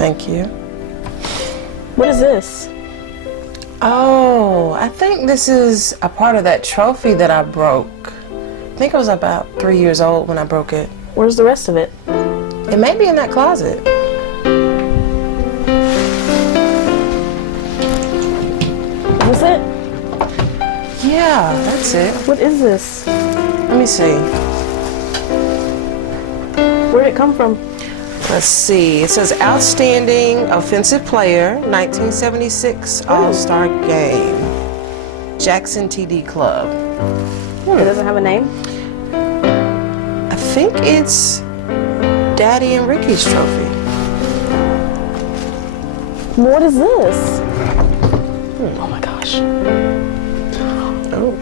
Thank you. What is this? Oh, I think this is a part of that trophy that I broke. I think I was about 3 years old when I broke it. Where's the rest of it? It may be in that closet. Is this it? Yeah, that's it. What is this? Let me see. Where did it come from? Let's see. It says Outstanding Offensive Player, 1976 All-Star Game. Jackson TD Club. It doesn't have a name? I think it's Daddy and Ricky's trophy. What is this? Oh my gosh. Oh.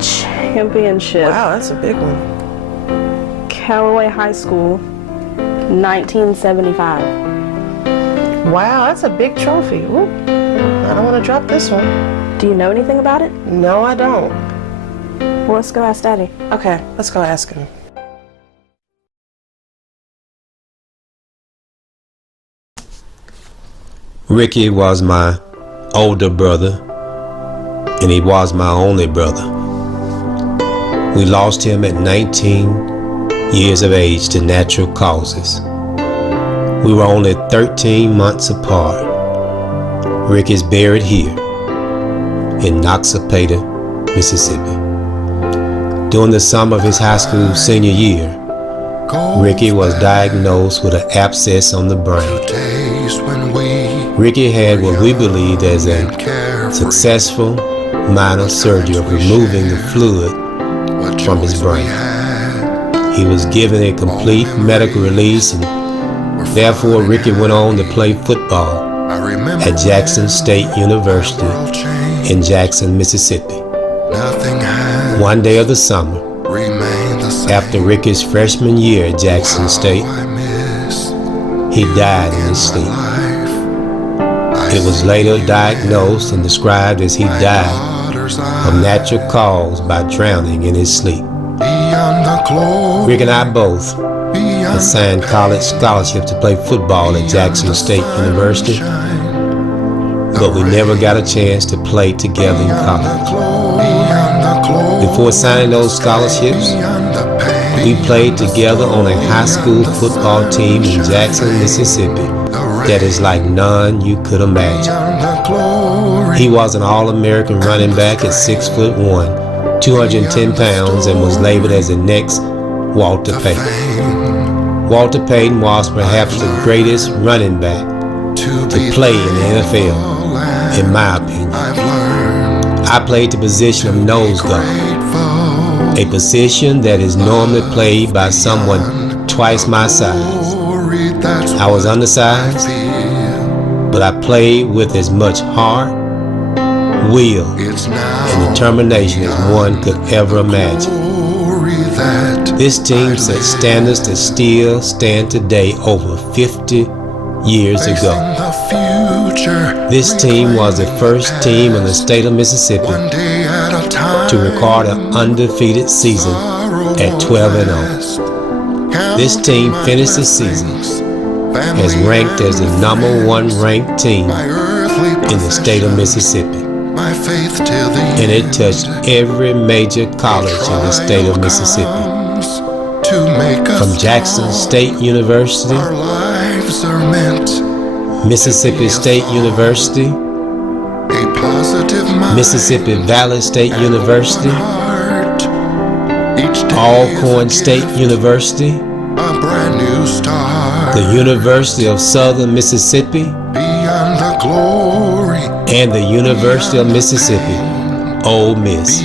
Championship. Wow, that's a big one. Callaway High School, 1975. Wow, that's a big trophy. Ooh, I don't want to drop this one. Do you know anything about it? No, I don't. Well, let's go ask Daddy. Okay, let's go ask him. Ricky was my older brother, and he was my only brother. We lost him at 19 years of age to natural causes. We were only 13 months apart. Rick is buried here in Noxapater, Mississippi. During the summer of his high school senior year, Ricky was diagnosed with an abscess on the brain. Ricky had what we believed as a successful minor surgery of removing the fluid from his brain. He was given a complete medical release, and therefore Ricky went on to play football at Jackson State University in Jackson, Mississippi. One day of the summer, after Ricky's freshman year at Jackson State, he died in his sleep. It was later diagnosed and described as he died of natural cause by drowning in his sleep. Rick and I both assigned college scholarships to play football at Jackson State University, but we never got a chance to play together in college. Before signing those scholarships, we played together on a high school football team in Jackson, Mississippi that is like none you could imagine. He was an All-American running back at 6'1", 210 pounds, and was labeled as the next Walter Payton. Walter Payton was perhaps the greatest running back to play in the NFL, in my opinion. I played the position of nose guard, a position that is normally played by someone twice my size. I was undersized, but I played with as much heart, will, and determination as one could ever imagine. This team set standards that still stand today over 50 years ago. This team was the first team in the state of Mississippi to record an undefeated season at 12-0. This team finished the season as ranked as the #1 ranked team in the state of Mississippi, and it touched every major college in the state of Mississippi, from Jackson State University, Mississippi State University, Mississippi Valley State University, Alcorn State University, the University of Southern Mississippi, and the University of Mississippi, Ole Miss.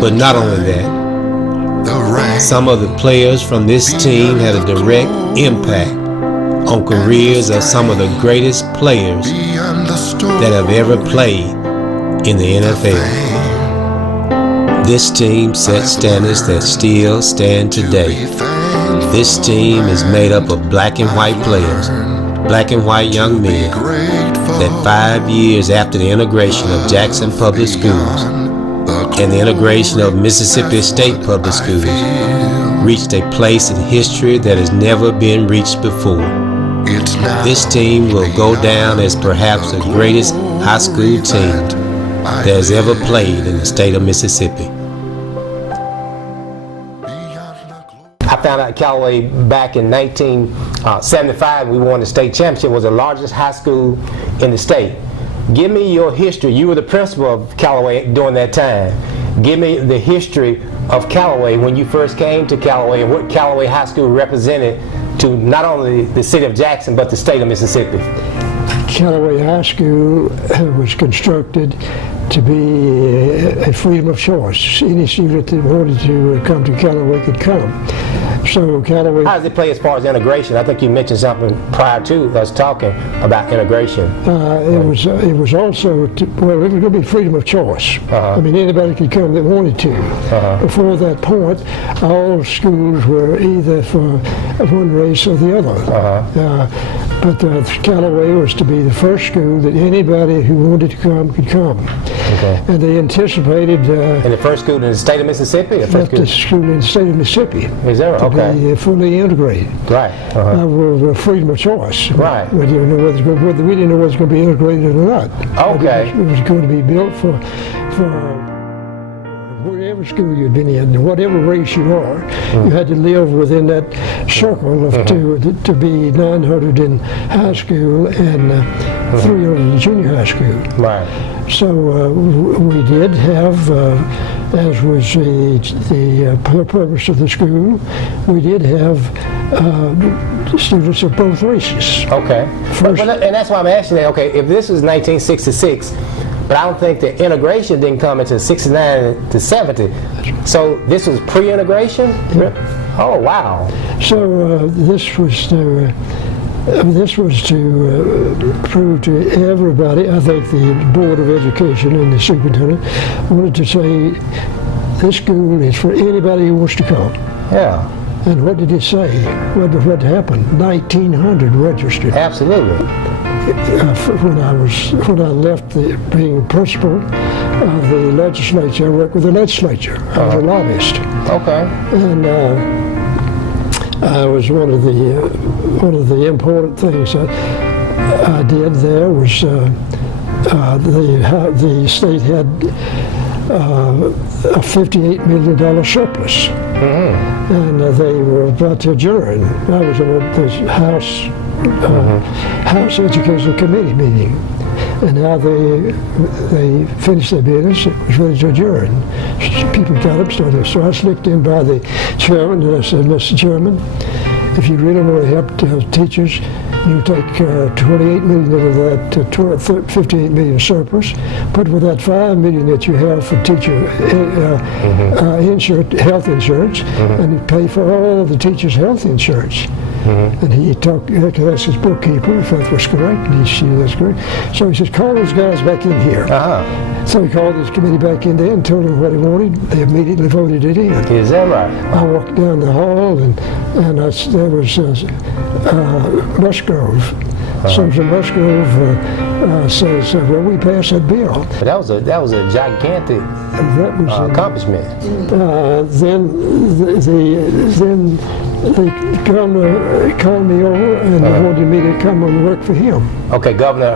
But not only that, some of the players from this team had a direct impact on careers of some of the greatest players that have ever played in the NFL. This team set standards that still stand today. This team is made up of black and white players, black and white young men, that 5 years after the integration of Jackson Public Schools and the integration of Mississippi State Public Schools reached a place in history that has never been reached before. This team will go down as perhaps the greatest high school team that has ever played in the state of Mississippi. I found out Callaway back in 1975, we won the state championship, was the largest high school in the state. Give me your history. You were the principal of Callaway during that time. Give me the history of Callaway when you first came to Callaway and what Callaway High School represented to not only the city of Jackson but the state of Mississippi. Callaway High School was constructed to be a freedom of choice. Any student that wanted to come to Callaway could come. So Callaway. How does it play as far as integration? I think you mentioned something prior to us talking about integration. It was also, well, it was going to be freedom of choice. I mean, anybody could come that wanted to. Before that point, all schools were either for one race or the other. But Callaway was to be the first school that anybody who wanted to come could come. And they anticipated. And the first school in the state of Mississippi? The school in the state of Mississippi. Is that right? To be fully integrated. Right. With freedom of choice. Right. We didn't know whether it was going to be integrated or not. Okay. It was going to be built for whatever school you'd been in, whatever race you are, you had to live within that circle of to be 900 in high school and 300 in junior high school. Right. So we did have, as was the purpose of the school, we did have students of both races. Okay. And that's why I'm asking that, okay, if this was 1966, but I don't think the integration didn't come until 69 to 70. So this was pre-integration? Yeah. Oh, wow. So this was to prove to everybody. I think the Board of Education and the superintendent wanted to say this school is for anybody who wants to come. Yeah. And what did it say? What happened? 1,900 registered. Absolutely. When I left being principal of the legislature, I worked with the legislature. I was a lobbyist. Okay. And I was one of the important things I did there was the state had a $58 million surplus. And they were about to adjourn. I was in the House Education Committee meeting, and now they finished their business. It was ready to adjourn. People got up, started. So I slipped in by the chairman and I said, "Mr. Chairman, if you really want to help teachers, you take 28 million of that 58 million surplus, put with that 5 million that you have for teacher health insurance, and you pay for all the teachers' health insurance." And he talked, that's his bookkeeper, if that was correct, and he said that's correct. So he says, "Call those guys back in here." So he called his committee back in there and told them what he wanted. They immediately voted it in. Is that right? I walked down the hall and there was Musgrove. So Musgrove says, "Well, we passed that bill." But that was a gigantic accomplishment. Then the governor called me over and wanted me to come and work for him. Okay, Governor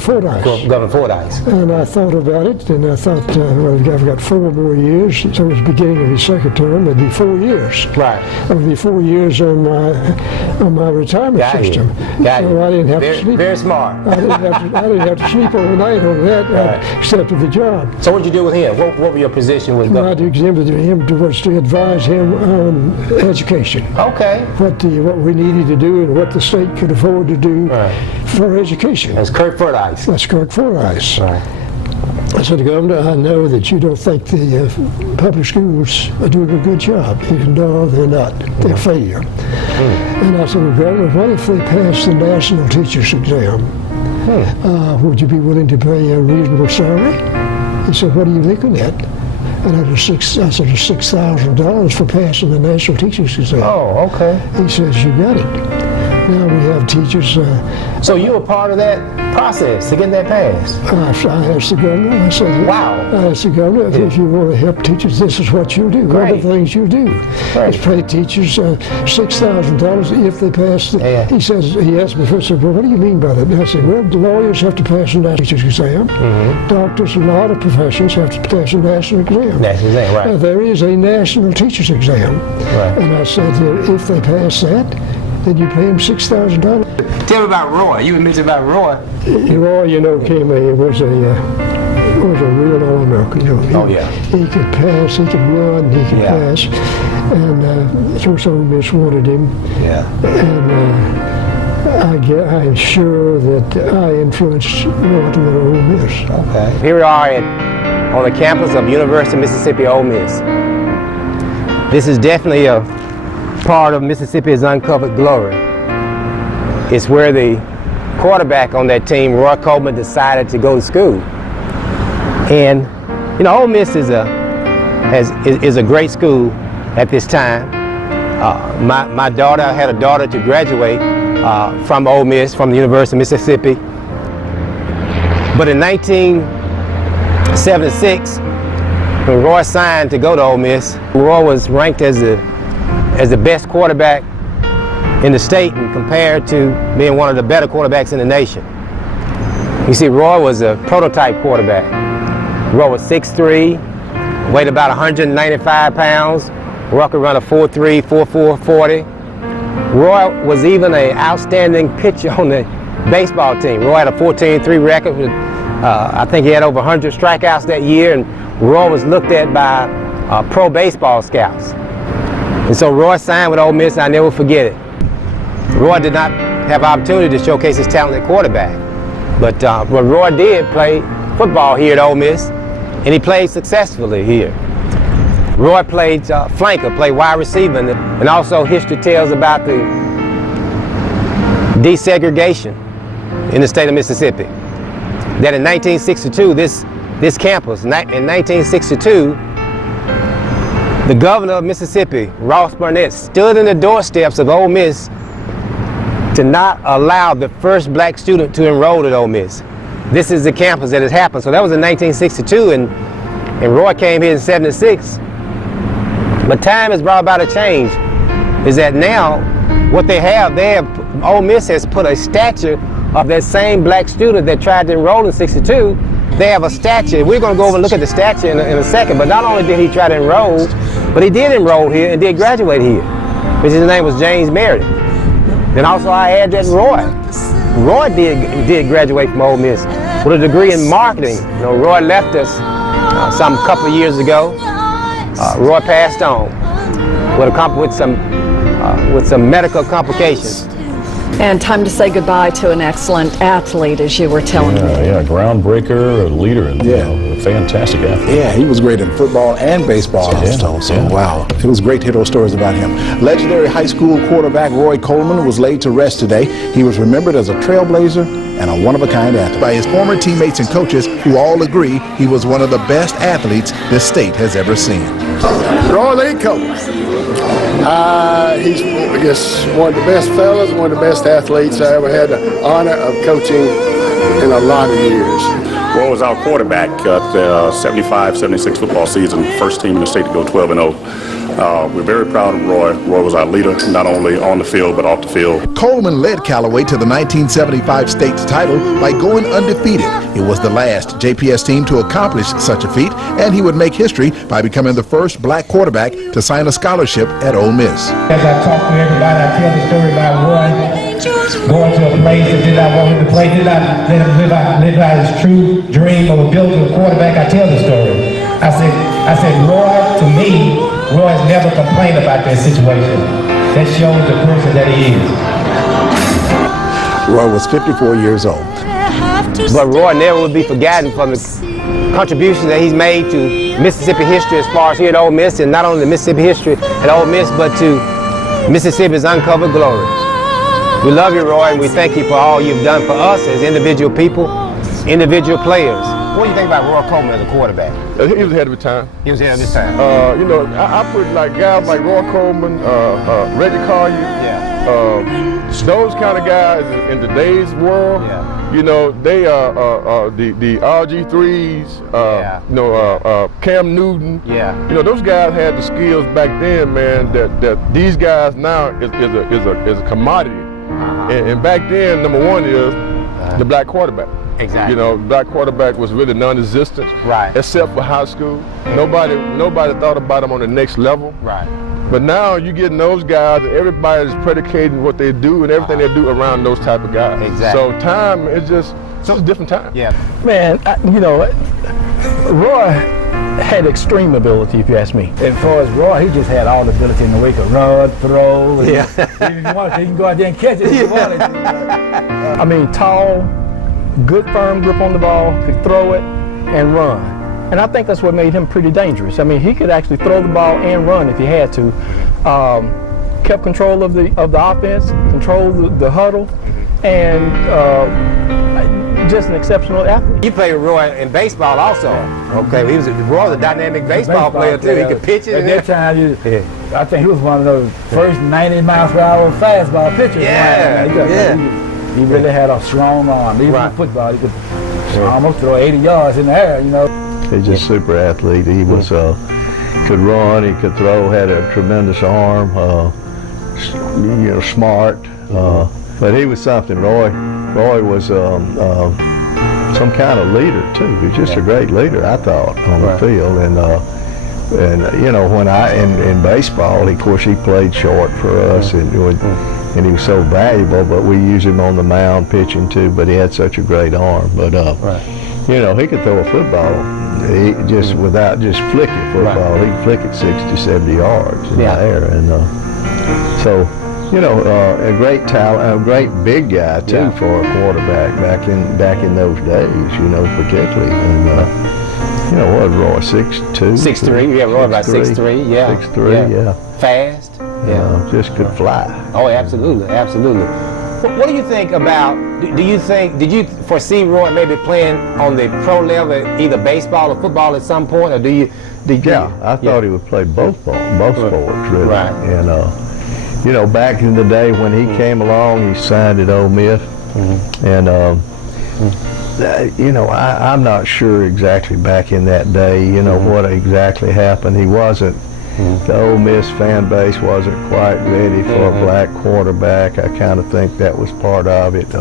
Fordyce. Governor Fordyce. And I thought about it, and I thought, well, I've got 4 more years. So it was the beginning of his second term. It'd be 4 years. Right. It would be 4 years on my retirement system. Got so you. I didn't have to sleep. Very smart. I didn't have to sleep overnight on that. Right. I accepted the job. So what did you do with him? What were your position with My Governor? exhibit to him was to advise him on education. Okay. What we needed to do and what the state could afford to do for education. That's Kirk Fordyce. That's Kirk Fordyce. Right. I said, "Governor, I know that you don't think the public schools are doing a good job." He said, "No, they're not. They're a failure." And I said, "Well, Governor, what if they pass the national teachers exam? Would you be willing to pay a reasonable salary?" He said, "What are you looking at?" And I said, $6,000 for passing the national teachers exam. Oh, okay. He says, "You got it." Now we have teachers. So you were part of that process to get that passed? I asked the governor, I said, Wow. I asked the governor, if you want to help teachers, this is what you do. What are the things you do? Right. Is pay teachers $6,000 if they pass. Yeah. He asked me first, well, what do you mean by that? And I said, well, the lawyers have to pass a national teacher's exam. Doctors, a lot of professions have to pass a national exam. National exam, right. There is a national teacher's exam. Right. And I said, if they pass that, then you pay them $6,000. Tell me about Roy. You mentioned about Roy. Roy, was a real All-American. Oh, yeah. He could pass, he could run, he could pass. And of course, Ole Miss wanted him. Yeah. And I'm sure that I influenced Roy to go to Ole Miss. Okay. Here we are on the campus of University of Mississippi Ole Miss. This is definitely a part of Mississippi's uncovered glory. It's where the quarterback on that team, Roy Coleman, decided to go to school. And Ole Miss is a great school at this time. My daughter, I had a daughter to graduate from Ole Miss, from the University of Mississippi. But in 1976, when Roy signed to go to Ole Miss, Roy was ranked as the best quarterback in the state and compared to being one of the better quarterbacks in the nation. You see, Roy was a prototype quarterback. Roy was 6'3", weighed about 195 pounds. Roy could run a 4.3, 4.4, 40. Roy was even an outstanding pitcher on the baseball team. Roy had a 14-3 record. I think he had over 100 strikeouts that year, and Roy was looked at by pro baseball scouts. And so Roy signed with Ole Miss, and I never forget it. Roy did not have opportunity to showcase his talent at quarterback. But Roy did play football here at Ole Miss, and he played successfully here. Roy played flanker, played wide receiver, and also history tells about the desegregation in the state of Mississippi. That in 1962, this campus, in 1962, the governor of Mississippi, Ross Burnett, stood in the doorsteps of Ole Miss to not allow the first black student to enroll at Ole Miss. This is the campus that has happened. So that was in 1962, and Roy came here in '76. But time has brought about a change. Is that now what they have Ole Miss has put a statue of that same black student that tried to enroll in '62. They have a statue. We're going to go over and look at the statue in a second. But not only did he try to enroll, but he did enroll here and did graduate here. His name was James Meredith. Then also I add that Roy did graduate from Ole Miss with a degree in marketing. Roy left us some couple of years ago. Roy passed on with some medical complications. And time to say goodbye to an excellent athlete, as you were telling me. Yeah, groundbreaker, a leader, and a fantastic athlete. Yeah, he was great in football and baseball. Wow, it was great to hear those stories about him. Legendary high school quarterback Roy Coleman was laid to rest today. He was remembered as a trailblazer and a one-of-a-kind athlete by his former teammates and coaches, who all agree he was one of the best athletes this state has ever seen. Roy Lee Coleman. He's just one of the best fellas, one of the best athletes I ever had the honor of coaching in a lot of years. Roy was our quarterback at the 75-76 football season, first team in the state to go 12-0. We're very proud of Roy. Roy was our leader, not only on the field, but off the field. Coleman led Callaway to the 1975 state title by going undefeated. It was the last JPS team to accomplish such a feat, and he would make history by becoming the first black quarterback to sign a scholarship at Ole Miss. As I talk to everybody, I tell the story about Roy going to a place that did not want him to play, did not let him live out his true dream of building a quarterback. I tell the story. I said, Roy, to me, Roy has never complained about that situation. That shows the person that he is. Roy was 54 years old. But Roy never would be forgotten for the contributions that he's made to Mississippi history as far as here at Ole Miss, and not only the Mississippi history at Ole Miss, but to Mississippi's uncovered glory. We love you, Roy, and we thank you for all you've done for us as individual people, individual players. What do you think about Roy Coleman as a quarterback? He was ahead of his time. He was ahead of his time. I put like guys like Roy Coleman, Reggie Collier, those kind of guys in today's world, you know, they are the RG3s, you know, Cam Newton. You know, those guys had the skills back then, man. That these guys now is a commodity. And back then, number one is the black quarterback. Exactly. You know, black quarterback was really non-existent. Right. Except for high school. Nobody thought about him on the next level. Right. But now you're getting those guys, and everybody's predicating what they do and everything they do around those type of guys. Exactly. So time is just a different time. Yeah. Man, you know, Roy had extreme ability, if you ask me. As far as Roy, he just had all the ability in the way he could run, throw. And Yeah. Even if you wanted to, you can go out there and catch it if you wanted to. I mean, tall, good firm grip on the ball, could throw it and run. And I think that's what made him pretty dangerous. I mean, he could actually throw the ball and run if he had to. Kept control of the offense, controlled the huddle, and just an exceptional athlete. You played with Roy in baseball also. Okay, Roy was a dynamic baseball player too. He could pitch it. At that time, I think he was one of those first 90 miles per hour fastball pitchers. He really had a strong arm. Even in football, he could almost throw 80 yards in the air, you know. He's just a super athlete. He was could run, he could throw, had a tremendous arm, you know, smart. But he was something. Roy was some kind of leader too. He was just a great leader, I thought, on the field. And you know, when in baseball, of course, he played short for us, and he was so valuable. But we used him on the mound pitching too. But he had such a great arm. But you know, he could throw a football. He without flicking football, he could flick it 60, 70 yards in the air, and so you know, a great talent, a great big guy too for a quarterback back in those days. You know, particularly, and you know, what Roy 6'2", 6'3", yeah, Roy about 6'3", yeah, 6'3", fast, just could fly. Oh, absolutely, absolutely. What do you think about? Did you foresee Roy maybe playing on the pro level, either baseball or football at some point, or I thought he would play both sports, really. Right. And you know, back in the day when he came along, he signed at Ole Miss, and you know, I'm not sure exactly back in that day, you know, what exactly happened. He wasn't. The Ole Miss fan base wasn't quite ready for a black quarterback. I kind of think that was part of it.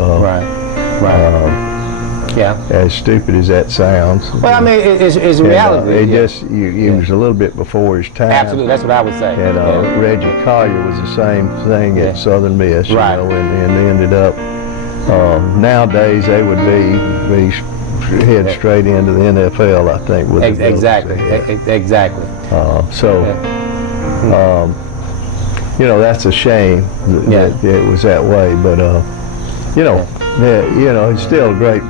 As stupid as that sounds. Well, I mean, it's reality. He was a little bit before his time. Absolutely, that's what I would say. And Reggie Collier was the same thing at Southern Miss, you know, and they ended up. Nowadays, they would be head straight into the NFL, I think. With exactly. You know, that's a shame that it was that way, but you know, he's still a great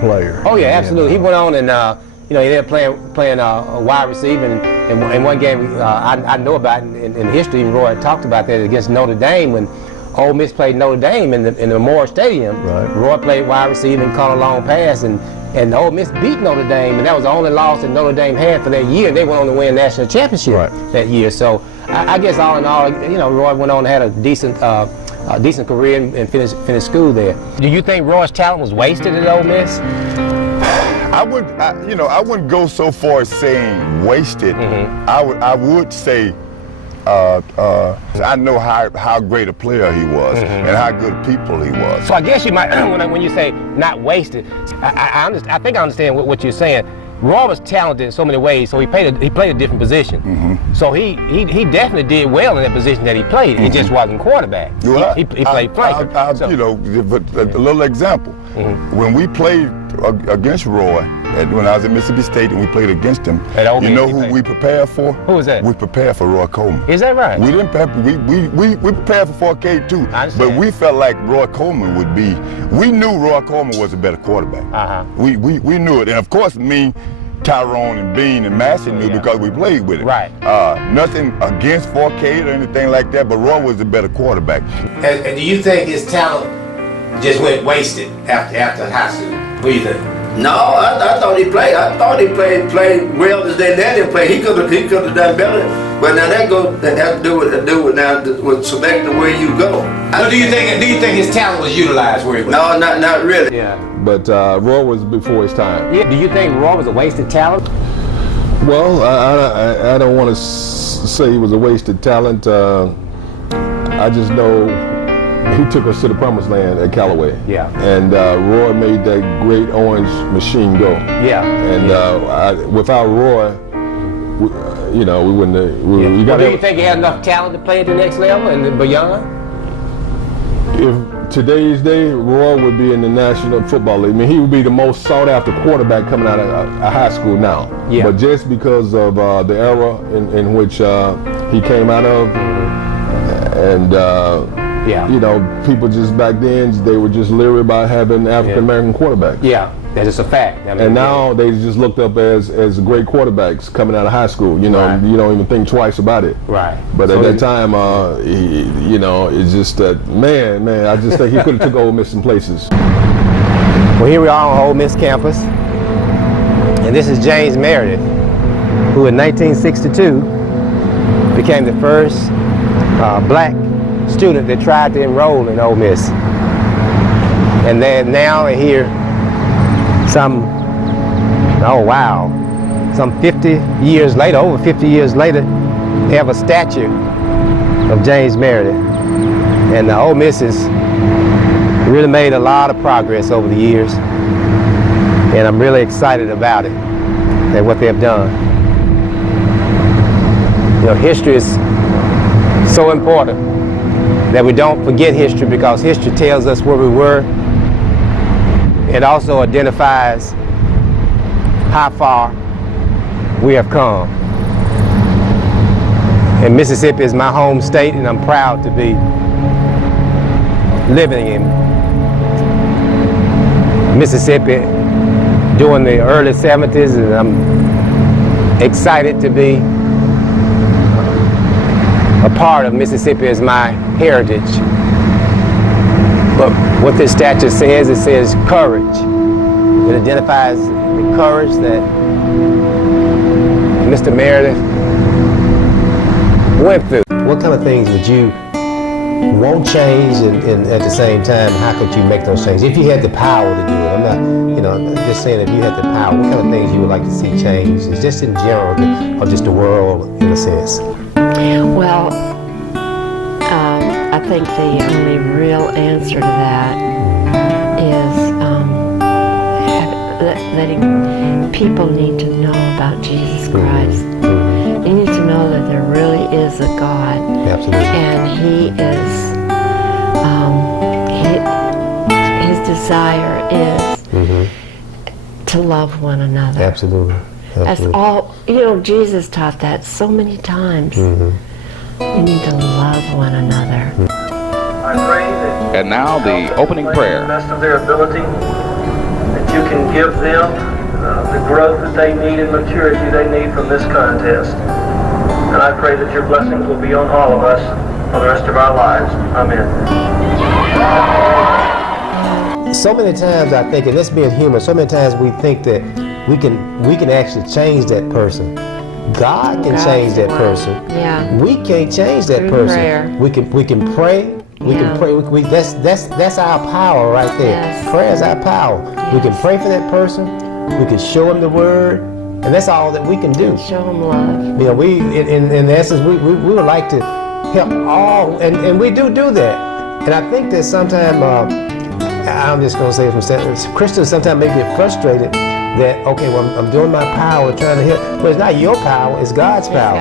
player. Oh yeah, absolutely. He went on and you know, he ended up playing a wide receiver, and in one game I know about in history. Even Roy talked about that against Notre Dame when Ole Miss played Notre Dame in the Memorial Stadium. Roy played wide receiver and caught a long pass, and Ole Miss beat Notre Dame, and that was the only loss that Notre Dame had for that year. They went on to win a national championship that year. So I guess all in all, you know, Roy went on and had a decent career and finished school there. Do you think Roy's talent was wasted at Ole Miss? I wouldn't go so far as saying wasted. I would say I know how great a player he was and how good people he was. So I guess you might, when you say not wasted, I think I understand what you're saying. Roy was talented in so many ways, so he played a different position. So he definitely did well in that position that he played. He just wasn't quarterback. He played flanker. You know, but a little example. When we played against Roy, when I was at Mississippi State and we played against him, you know who we prepared for? Who was that? We prepared for Roy Coleman. Is that right? We didn't prepare. We prepared for 4K too, but we felt like Roy Coleman would be. We knew Roy Coleman was a better quarterback. We knew it, and of course me, Tyrone and Bean and Massey knew because we played with it. Nothing against 4K or anything like that, but Roy was the better quarterback. And do you think his talent just went wasted after high school? What do you think? No, I thought he played. I thought he played well as they let him play. He could have done better. But now that has to do with selecting where you go. So do you think his talent was utilized where he was? No, not really. Yeah. But Roy was before his time. Yeah. Do you think Roy was a wasted talent? Well, I don't want to say he was a wasted talent. I just know he took us to the promised land at Callaway. Yeah. And Roy made that great orange machine go. Yeah. And without Roy, we wouldn't have. Do you think he had enough talent to play at the next level and beyond? If today's day, Roy would be in the National Football League. I mean, he would be the most sought-after quarterback coming out of high school now. Yeah. But just because of the era in which he came out of, and people just back then, they were just leery about having African-American quarterbacks. Yeah, that's just a fact. I mean, and now they just looked up as great quarterbacks coming out of high school. You don't even think twice about it. Right. But at that time, it's just that man. I just think he could have took Ole Miss some places. Well, here we are on Ole Miss campus, and this is James Meredith, who in 1962 became the first black student that tried to enroll in Ole Miss. And then now here, some 50 years later, over 50 years later, they have a statue of James Meredith. And the Ole Miss has really made a lot of progress over the years. And I'm really excited about it and what they have done. History is so important that we don't forget history, because history tells us where we were. It also identifies how far we have come. And Mississippi is my home state, and I'm proud to be living in Mississippi during the early 70s, and I'm excited to be a part of Mississippi as my heritage. But what this statue says, it says courage. It identifies the courage that Mr. Meredith went through. What kind of things would you want change, and at the same time, how could you make those changes? If you had the power to do it, I'm not, just saying if you had the power, what kind of things you would like to see change? It's just in general, or just the world in a sense? Well, I think the only real answer to that is letting people need to know about Jesus Christ. They need to know that there really is a God. Absolutely. And He is, His desire is to love one another. Absolutely. That's all, Jesus taught that so many times. You need to love one another. I pray that and now the opening prayer. To the best of their ability, that you can give them the growth that they need and maturity they need from this contest. And I pray that your blessings will be on all of us for the rest of our lives. Amen. So many times I think, and this being human, so many times we think that we can actually change that person. God can change that person. Yeah. We can't change that Through person. prayer. We can pray. We can pray. That's our power right there. Yes. Prayer is our power. Yes. We can pray for that person. We can show him the word, and that's all that we can do. Show him love. We in essence we would like to help all, and we do that. And I think that sometimes I'm just going to say from Christians sometimes may get frustrated that, okay, well, I'm doing my power trying to help, but it's not your power, it's God's power.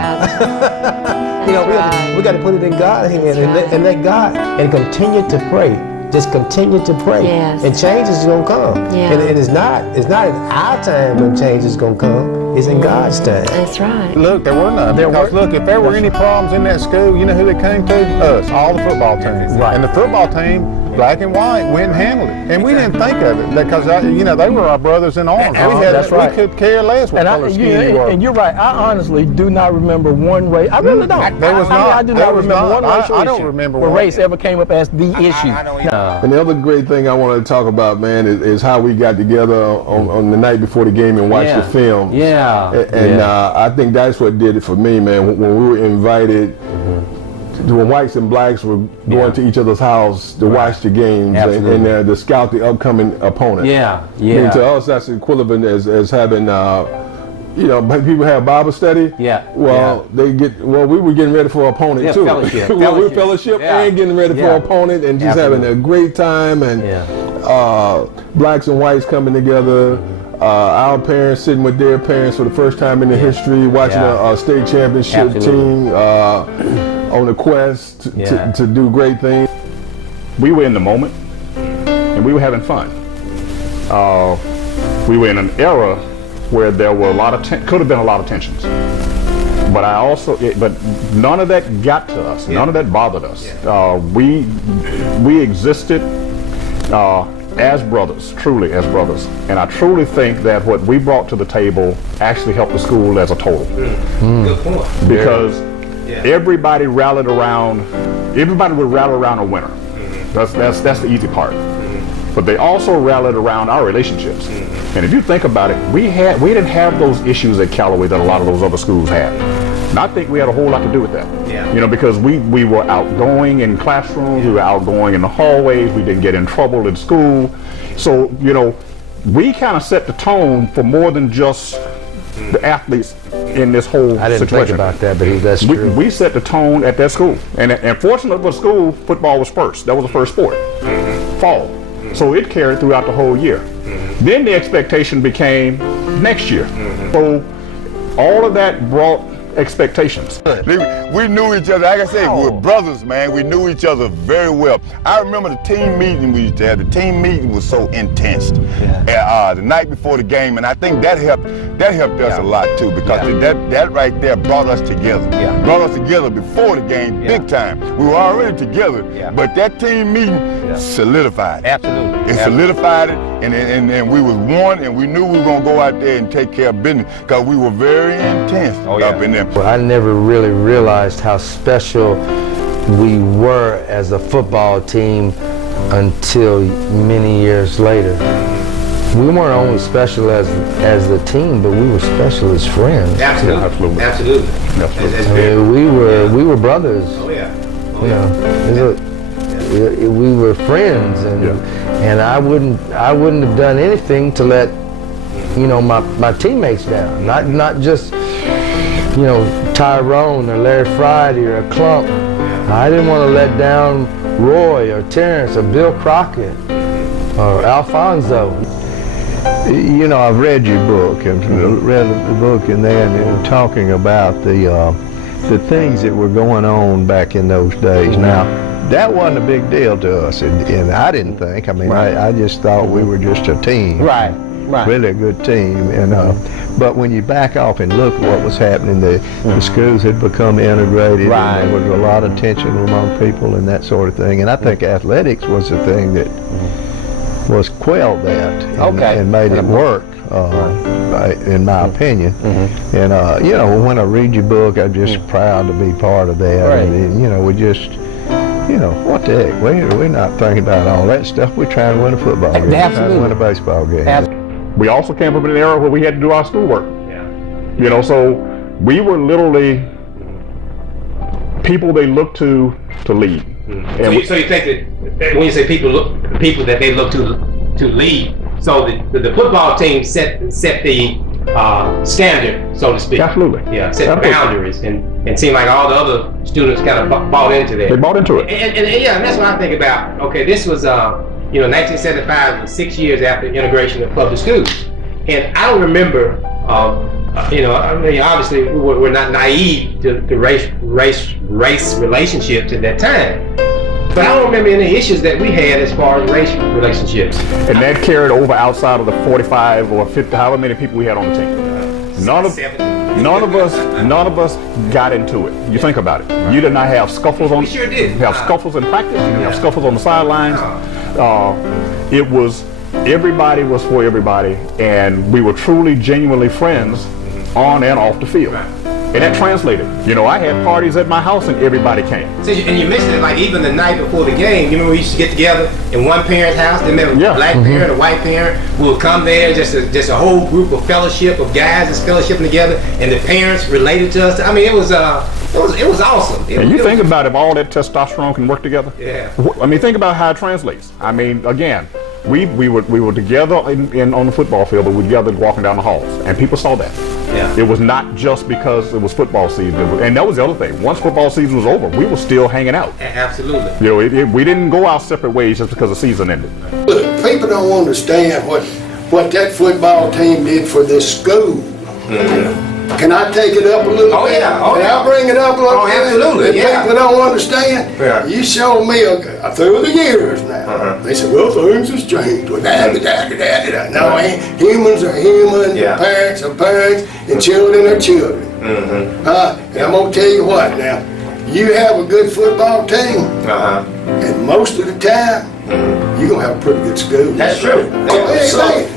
We got to put it in God's hand and let God, and continue to pray. Just continue to pray, and change is going to come. Yeah. And it's not in our time when change is going to come. It's in God's time. That's right. Look, there were none. Because look, if there were any problems in that school, you know who they came to? Us, all the football teams. Right. And the football team black and white, went and handled it. And we didn't think of it because, you know, they were our brothers in arms. We could care less what color skin you were. And you're right. I honestly do not remember one race. I really don't. I do not remember one racial issue. I don't remember where race ever came up as the issue. And the other great thing I wanted to talk about, man, is how we got together on the night before the game and watched the film. And I think that's what did it for me, man. When we were invited, when whites and blacks were going to each other's house to watch the games and to scout the upcoming opponent. I mean, to us, that's equivalent as having, you know, people have Bible study. We were getting ready for an opponent too. Fellowship. We were fellowship and getting ready for an opponent and just having a great time and blacks and whites coming together. Our parents sitting with their parents for the first time in the history, watching a state championship team on a quest to do great things. We were in the moment, and we were having fun. We were in an era where there were could have been a lot of tensions. But but none of that got to us. None of that bothered us. We existed as brothers, truly as brothers. And I truly think that what we brought to the table actually helped the school as a total. Good point. Because everybody would rally around a winner. That's the easy part. But they also rallied around our relationships. And if you think about it, we didn't have those issues at Callaway that a lot of those other schools had. And I think we had a whole lot to do with that. You know, because we were outgoing in classrooms, we were outgoing in the hallways, we didn't get in trouble in school. So, you know, we kind of set the tone for more than just the athletes in this whole situation. I didn't think about that, but that's true. We set the tone at that school. And fortunately for the school, football was first. That was the first sport. Fall. So it carried throughout the whole year. Then the expectation became next year. So all of that brought expectations. We knew each other. Like I said, we were brothers, man. We knew each other very well. I remember the team meeting we used to have. The team meeting was so intense. The night before the game, and I think that helped us a lot too, because that right there brought us together. Brought us together before the game, big time. We were already together, but that team meeting solidified. Absolutely. It solidified it, and we was one, and we knew we were gonna go out there and take care of business, because we were very intense up in there. I never really realized how special we were as a football team until many years later. We weren't only special as a team, but we were special as friends. Absolutely. We were brothers. We were friends, and I wouldn't have done anything to let my teammates down. Not just Tyrone or Larry Friday or Clump. I didn't want to let down Roy or Terrence or Bill Crockett or Alfonso. I've read your book and read the book in there and talking about the things that were going on back in those days. Now, that wasn't a big deal to us, and I didn't think. I mean, I just thought we were just a team. Right. Really a good team, and but when you back off and look at what was happening, the schools had become integrated, and there was a lot of tension among people and that sort of thing. And I think athletics was the thing that was quelled that and made it work, in my opinion. And when I read your book, I'm just proud to be part of that. And we just. What the heck? We're not thinking about all that stuff. We're trying to win a football game. We're trying to win a baseball game. We also came from an era where we had to do our schoolwork. So we were literally people they looked to lead. So you think that when you say people that they look to lead, so the football team set the standard, so to speak. Absolutely. Set the boundaries, and seemed like all the other students kind of bought into that. They bought into it. And that's what I think about. Okay, this was 1975 was 6 years after the integration of public schools, and I don't remember. Obviously we're not naive to race relationships at that time. But I don't remember any issues that we had as far as race relationships. And that carried over outside of the 45 or 50, however many people we had on the team. None of None of us got into it. You think about it. You did not have scuffles on. We sure did. You have scuffles in practice. You have scuffles on the sidelines. It was everybody was for everybody, and we were truly, genuinely friends on and off the field. And that translated. You know, I had parties at my house and everybody came. See, and you mentioned it, like even the night before the game, you remember we used to get together in one parent's house, they met a black parent, a white parent, we would come there, just a whole group of fellowship of guys that's fellowshipping together, and the parents related to us. I mean, it was awesome. And you think about if all that testosterone can work together. Yeah. I mean, think about how it translates. I mean, again, we were together on the football field, but we gathered walking down the halls, and people saw that. Yeah. It was not just because it was football season, and that was the other thing. Once football season was over, we were still hanging out. Absolutely. You know, we didn't go our separate ways just because the season ended. Look, people don't understand what that football team did for this school. Can I take it up a little bit? Yeah. Can I bring it up a little bit? Absolutely. If people don't understand, you showed me through the years now. They said, well, things has changed. Well, no, humans are human, parents are parents, and children are children. And I'm going to tell you what now, you have a good football team, and most of the time, you're going to have a pretty good school. That's true.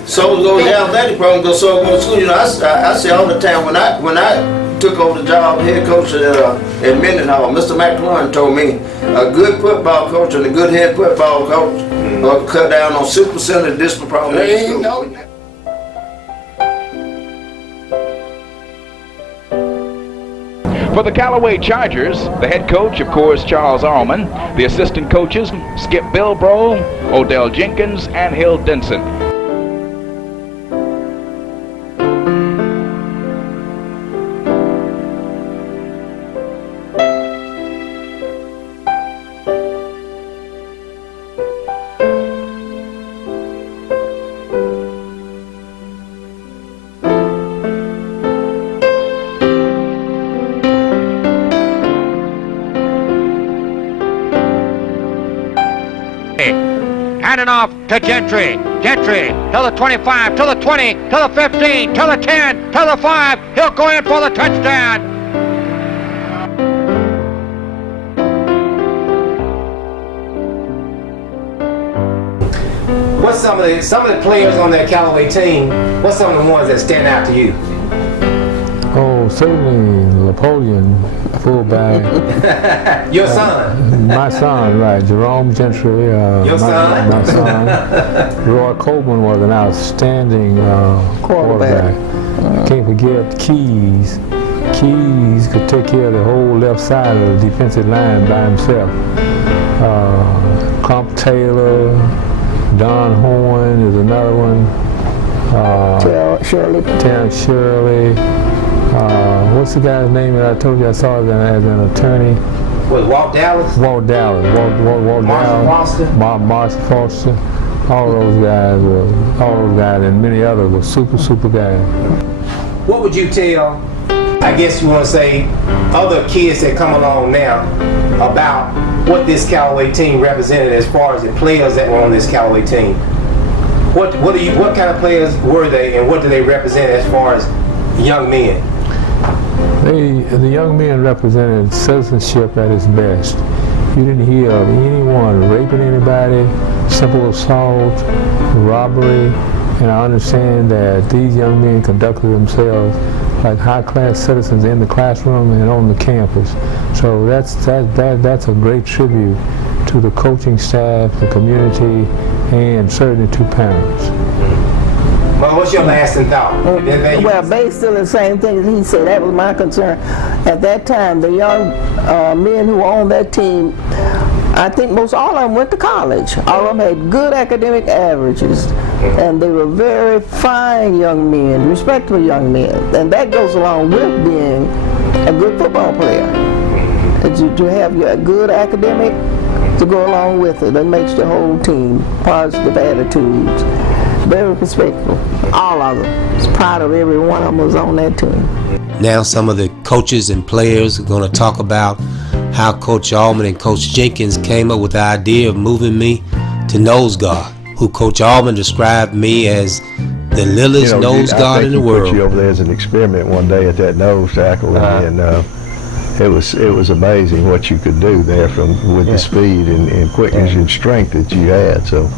So those athletic programs go so good school. You know, I say all the time when I took over the job head coach at Mendenhall, Mr. McClellan told me a good football coach and a good head football coach will cut down on 6% of discipline problems in school. For the Callaway Chargers, the head coach, of course, Charles Allman, the assistant coaches, Skip Bilbro, Odell Jenkins, and Hill Denson. Handing off to Gentry. Gentry to the 25, to the 20, to the 15, to the 10, to the 5. He'll go in for the touchdown. What's some of the players on that Callaway team? What's some of the ones that stand out to you? Oh, certainly Napoleon, fullback. Your son? My son, right. Jerome Gentry. Your son? My son. Roy Coleman was an outstanding quarterback. I can't forget Keys. Keys could take care of the whole left side of the defensive line by himself. Crump Taylor, Don Horn is another one. Terrence Shirley. What's the guy's name that I told you I saw as an attorney? Was Walt Dallas? Walt Dallas. Walt Marshall Dallas. Marshall Foster. All those guys and many others were super guys. What would you tell, I guess you want to say, other kids that come along now about what this Callaway team represented as far as the players that were on this Callaway team? What kind of players were they, and what do they represent as far as young men? The young men represented citizenship at its best. You didn't hear of anyone raping anybody, simple assault, robbery, and I understand that these young men conducted themselves like high-class citizens in the classroom and on the campus. So that's a great tribute to the coaching staff, the community, and certainly to parents. Well, what's your lasting thought? Well, based on the same thing as he said, that was my concern. At that time, the young men who were on that team, I think most all of them went to college. All of them had good academic averages, and they were very fine young men, respectable young men. And that goes along with being a good football player. To have your good academic to go along with it, that makes the whole team positive attitudes. Very respectful, all of them. I was proud of every one of them was on that team. Now some of the coaches and players are going to talk about how Coach Allman and Coach Jenkins came up with the idea of moving me to nose guard, who Coach Allman described me as the littlest nose guard in the world. Put you over there as an experiment one day at that nose tackle, and it was amazing what you could do there with the speed and quickness and strength that you had. So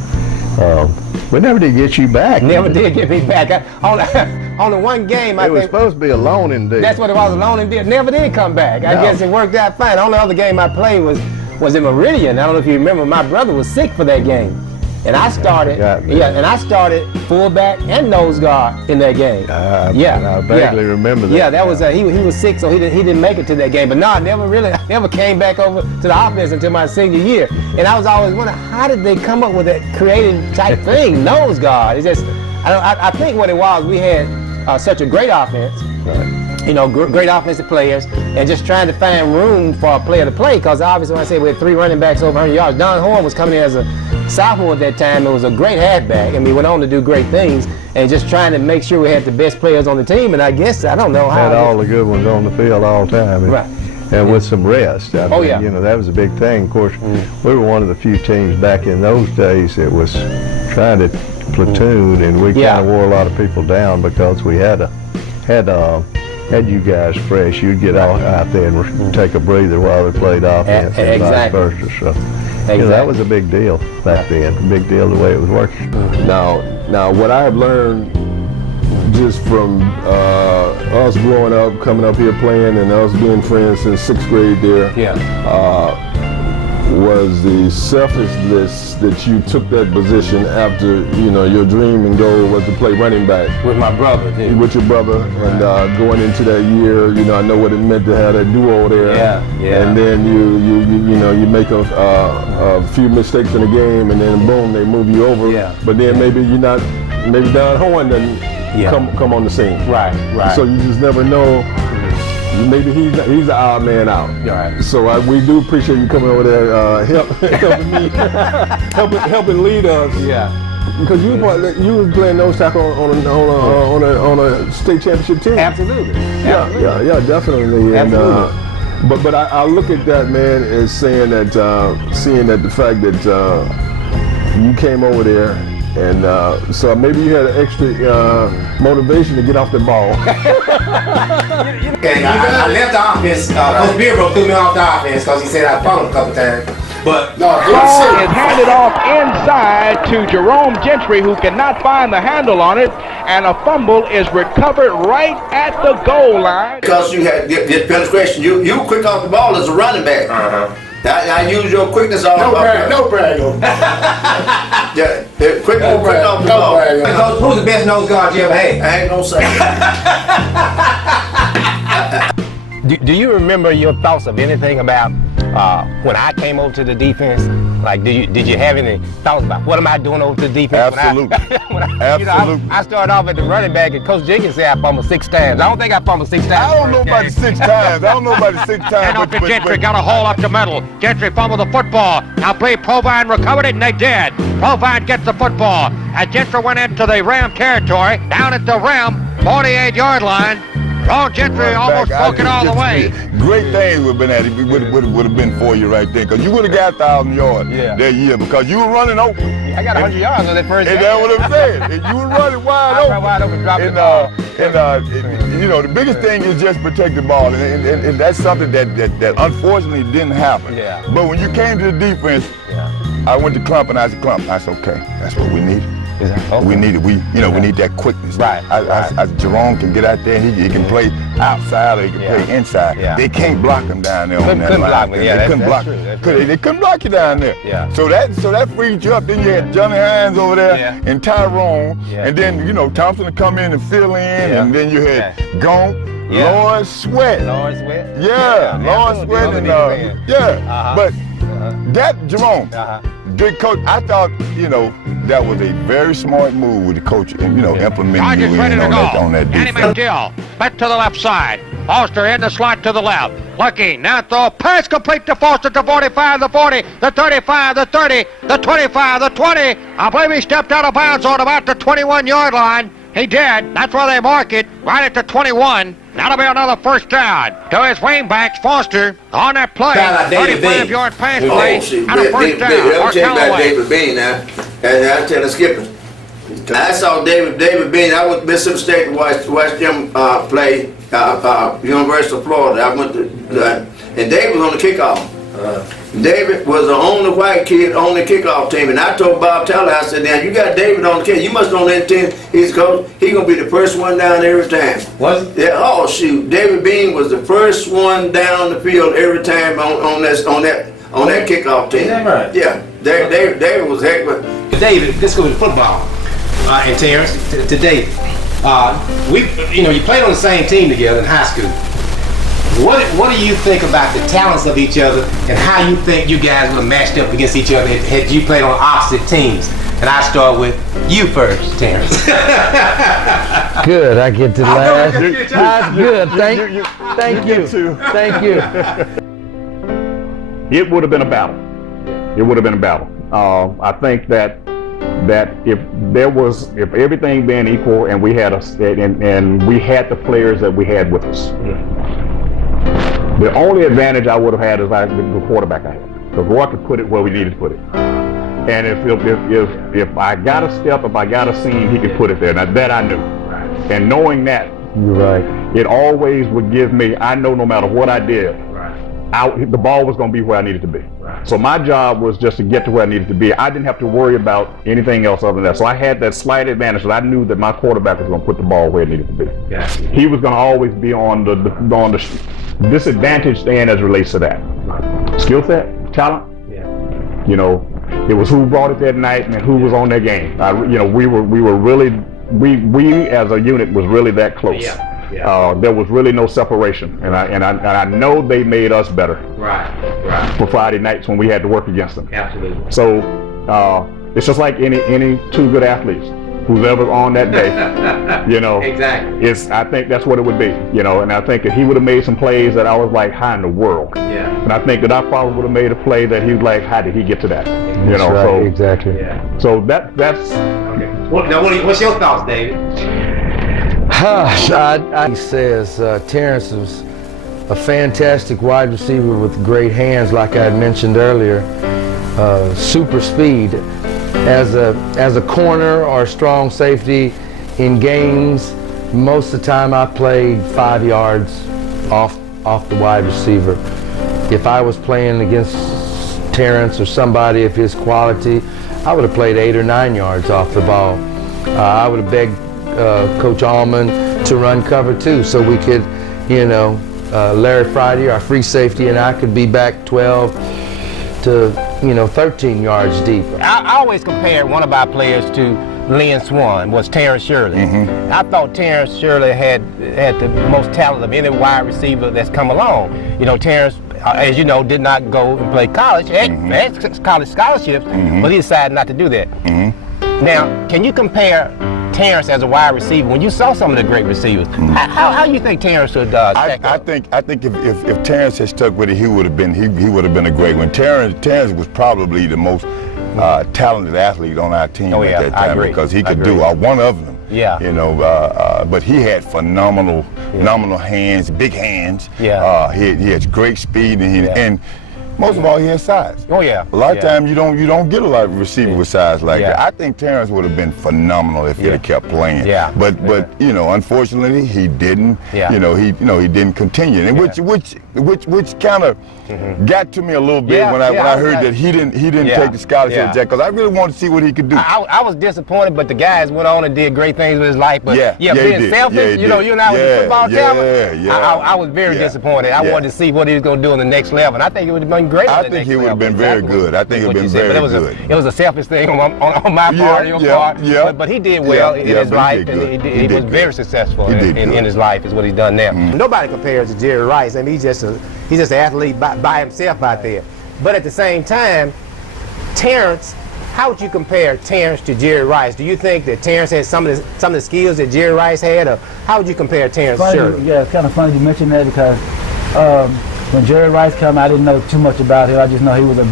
we never did get you back. Never did get me back. On the one game, it was supposed to be a loaning deal. That's what it was, a loaning deal. Never did come back. I guess it worked out fine. The only other game I played was in Meridian. I don't know if you remember. My brother was sick for that game. And I started, fullback and nose guard in that game. I vaguely remember that. Yeah, that was he was sick, so he didn't make it to that game. But no, I never came back over to the offense until my senior year. And I was always wondering, how did they come up with that creative type thing, nose guard? It's just, I think what it was, we had such a great offense. You know, great offensive players, and just trying to find room for a player to play. Because obviously, when I say we had 3 running backs over 100 yards, Don Horn was coming in as a sophomore at that time. It was a great halfback, and we went on to do great things. And just trying to make sure we had the best players on the team. And I guess I don't know how. Had all the good ones on the field all the time. And, right. And with some rest. I mean, you know, that was a big thing. Of course, we were one of the few teams back in those days that was trying to platoon, and we kind of wore a lot of people down because we had you guys fresh. You'd get out there and take a breather while they played offense and vice versa. So you know, that was a big deal back then. A big deal the way it was working. Now what I have learned just from us growing up, coming up here playing, and us being friends since 6th grade there, was the selflessness that you took that position after, you know, your dream and goal was to play running back. With my brother, too. With your brother, and going into that year, you know, I know what it meant to have that duo there. And then you make a few mistakes in the game, and then boom, they move you over. But then maybe Don Horn doesn't come on the scene. Right. So you just never know. Maybe he's the odd man out. Right. So we do appreciate you coming over there, helping me, helping lead us. Because you was playing nose tackle on a state championship team. Absolutely. Yeah, definitely. And, but I look at that, man, as saying that seeing that the fact that you came over there. And so maybe you had an extra motivation to get off the ball. I left the offense. Coach Beardrow threw me off the offense because he said I fumbled a couple times. But ball is handed off inside to Jerome Gentry, who cannot find the handle on it, and a fumble is recovered right at the goal line. Because you had the penetration, you quick off the ball as a running back. I use your quickness off. No brag. Quick off the ball. Who's the best nose guard you ever had? I ain't gonna say. Do you remember your thoughts of anything about when I came over to the defense? Like, did you have any thoughts about what am I doing over to the defense? Absolutely. Absolutely. I started off at the running back, and Coach Jenkins said I fumbled 6 times. I don't think I fumbled 6 times. I don't know about 6 times. And off to Gentry, got a hole up the middle. Gentry fumbled the football. Now believe Provine recovered it, and they did. Provine gets the football. As Gentry went into the Ram territory, down at the Ram, 48-yard line. Ron Gentry almost broke it all the way. Great things would have been at it. Would have been for you right there, because you would have got 1,000 yards that year because you were running open. I got 100 yards on that first game. And that's what I'm saying. And you were running wide open. Wide open, dropping the ball. And you know, the biggest thing is just protect the ball, and that's something that unfortunately didn't happen. But when you came to the defense, I went to Clump, and I said, Clump, that's okay. That's what we need. Okay. We need it. We need that quickness. Right. Jerome can get out there. He can play outside or he can play inside. They can't block him down there on that line. They couldn't block. They couldn't block you down there. So that freed you up. Then you had Johnny Hines over there and Tyrone, and then Thompson to come in and fill in, and then you had Gump. Lord Sweat. Lord Sweat. Lord Sweat and but that Jerome, good coach. I thought that was a very smart move with the coach, and implementing you on that defense. Danny McDill back to the left side. Foster in the slot to the left. Looking now, throw pass complete to Foster to 45, the 40, the 35, the 30, the 25, the 20. I believe he stepped out of bounds on about the 21-yard line. He did. That's where they mark it, right at the 21. That'll be another first down. To his wingbacks, Foster on that play. 35-yard pass play and a first down. I'll tell you about David Bean now. And I'll tell the skipper. I saw David Bean. I went to Mississippi State to watch them play University of Florida. I went to, and David was on the kickoff. David was the only white kid on the kickoff team, and I told Bob Teller, I said, "Now you got David on the kick. You must know that team. He's coach. He gonna be the first one down every time." Was he? Yeah. Oh shoot, David Bean was the first one down the field every time on that kickoff team. Is that right? Yeah. David was heck. But David, let's go to football. And Terrence, to David, you played on the same team together in high school. What do you think about the talents of each other and how you think you guys would have matched up against each other had you played on opposite teams? And I start with you first, Terrence. Good, I get to last. That's good. Thank you. It would have been a battle. It would have been a battle. I think that if everything being equal and we had we had the players that we had with us. The only advantage I would have had is the quarterback I had. Because Roy could put it where we needed to put it. And if I got a step, if I got a seam, he could put it there. Now that I knew. And knowing that, you're right. It always would give me, I know no matter what I did, the ball was going to be where I needed to be. So my job was just to get to where I needed to be. I didn't have to worry about anything else other than that. So I had that slight advantage that I knew that my quarterback was going to put the ball where it needed to be. Yeah. He was going to always be on the disadvantaged end as it relates to that. Skill set, talent. Yeah. It was who brought it that night and who was on that game. We were really, we as a unit was really that close. Yeah. There was really no separation, and I know they made us better. Right. For Friday nights when we had to work against them. Absolutely. So it's just like any two good athletes, who's ever on that day. Exactly. I think that's what it would be. And I think that he would have made some plays that I was like, how in the world? Yeah. And I think that I probably would have made a play that he was like, how did he get to that? That's right, So exactly. Yeah. So that's. Okay. What's your thoughts, David? He says Terrence was a fantastic wide receiver with great hands, like I had mentioned earlier. Super speed. As a corner or strong safety in games, most of the time I played 5 yards off the wide receiver. If I was playing against Terrence or somebody of his quality, I would have played 8 or 9 yards off the ball. I would have begged Coach Allman to run cover too, so we could, Larry Friday, our free safety, and I could be back 12 to 13 yards deep. I always compared one of our players to Lynn Swan, was Terrence Shirley. Mm-hmm. I thought Terrence Shirley had the most talent of any wide receiver that's come along. Terrence, as you know, did not go and play college. He had college scholarships, but he decided not to do that. Now, can you compare Terrence as a wide receiver? When you saw some of the great receivers, how do you think Terrence should stack up? I think if Terrence had stuck with it, he would have been a great one. Terrence was probably the most talented athlete on our team at that time, because he could do one of them. Yeah. But he had phenomenal hands, big hands. Yeah. He had great speed, and most of all, he had size. Oh yeah. A lot of times you don't get a lot of receiver with size like that. I think Terrence would have been phenomenal if he'd have kept playing. Yeah. But unfortunately he didn't. Yeah. He didn't continue, and which kind of got to me a little bit when I heard that he didn't take the scholarship, because I really wanted to see what he could do. I was disappointed, but the guys went on and did great things with his life. But being selfish, you and I with the football talent, I was very disappointed. I wanted to see what he was going to do on the next level, and I think it would have been great. I think he would have been very good. I think it would have been very good. It was a selfish thing on my part, your part. But he did well in his life, and he was very successful in his life, is what he's done now. Nobody compares to Jerry Rice. I mean, he's just an athlete by himself out there. But at the same time, Terrence, how would you compare Terrence to Jerry Rice? Do you think that Terrence had some of the skills that Jerry Rice had, or how would you compare Terrence to Shirley? Yeah, it's kind of funny you mention that, because when Jerry Rice came, I didn't know too much about him. I just know he was a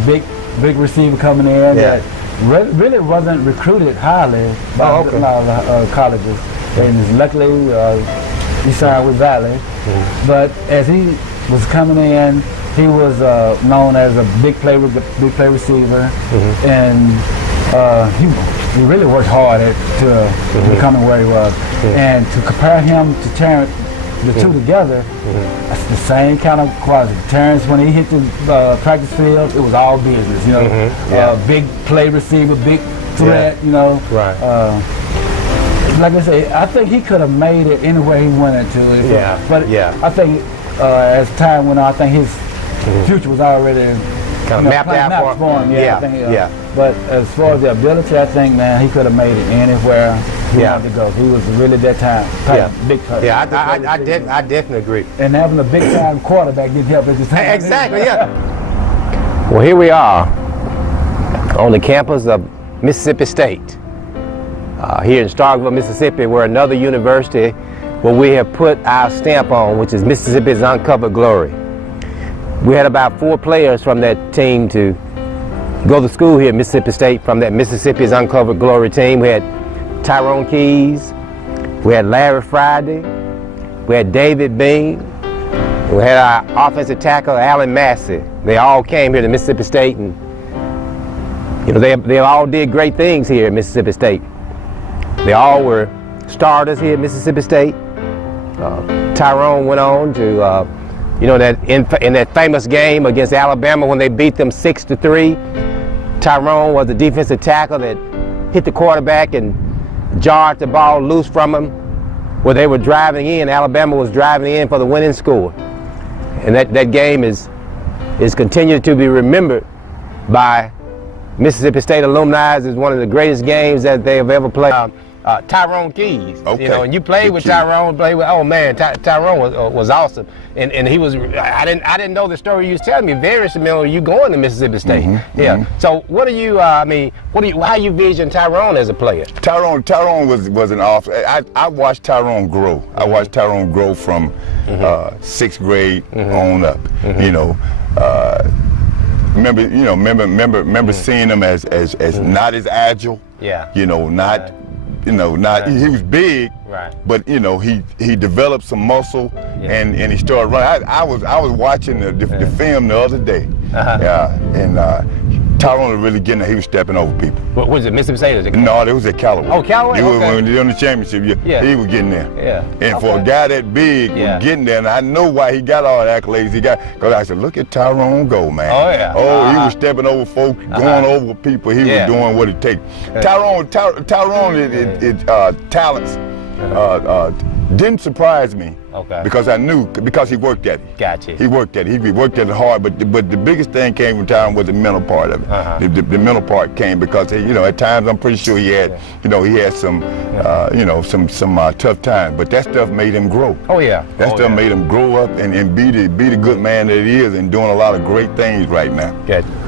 big receiver coming in that really wasn't recruited highly by colleges. And luckily, he signed with Valley. But as he was coming in, he was known as a big play receiver, and he really worked hard to becoming where he was. And to compare him to Terrence, the two together, that's the same kind of quality. Terrence, when he hit the practice field, it was all business, you know. Big play receiver, big threat, you know. Right. Like I say, I think he could have made it anywhere he wanted to. But I think as time went on, I think his future was already kind of mapped out for him. I think, but as far as the ability, I think, man, he could have made it anywhere he wanted to go. He was really that time, big time. I definitely agree. And having a big time quarterback didn't help at the time. Exactly, Well, here we are on the campus of Mississippi State, here in Starkville, Mississippi, where another university where we have put our stamp on, which is Mississippi's Uncovered Glory. We had about 4 players from that team to go to school here at Mississippi State from that Mississippi's Uncovered Glory team. We had Tyrone Keys, we had Larry Friday, we had David Bean, we had our offensive tackle Alan Massey. They all came here to Mississippi State, and you know, they all did great things here at Mississippi State. They all were starters here at Mississippi State. Tyrone went on to you know, that in that famous game against Alabama when they beat them 6-3, Tyrone was the defensive tackle that hit the quarterback and jarred the ball loose from him where they were driving in. Alabama was driving in for the winning score. And that game is continued to be remembered by Mississippi State alumni as one of the greatest games that they have ever played. Tyrone Keys, you know, and you played with Tyrone. Oh man, Tyrone was awesome, and he was. I didn't know the story you was telling me. Very similar to you going to Mississippi State. So what do you? How you vision Tyrone as a player? Tyrone was an off. I watched Tyrone grow. I watched Tyrone grow from 6th grade on up. You know. Remember seeing him as not as agile. You know, not. You know, he was big, but you know, he developed some muscle and he started running. I was watching the film the other day, and Tyrone was really getting there. He was stepping over people. What was it, Mississippi State? No, it was at Callaway. Oh, Callaway? When they won the championship, he was getting there. And for a guy that big, was getting there, and I know why he got all the accolades he got, because I said, look at Tyrone go, man. He was stepping over folk, going over people. He was doing what it takes. Tyrone talents didn't surprise me. Because I knew, because he worked at it. Gotcha. He worked at it. He worked at it hard, but the biggest thing came from Tyrone was the mental part of it. The mental part came because you know, at times I'm pretty sure he had, you know, some, you know, some tough times. But that stuff made him grow. That stuff made him grow up and be the good man that he is, and doing a lot of great things right now.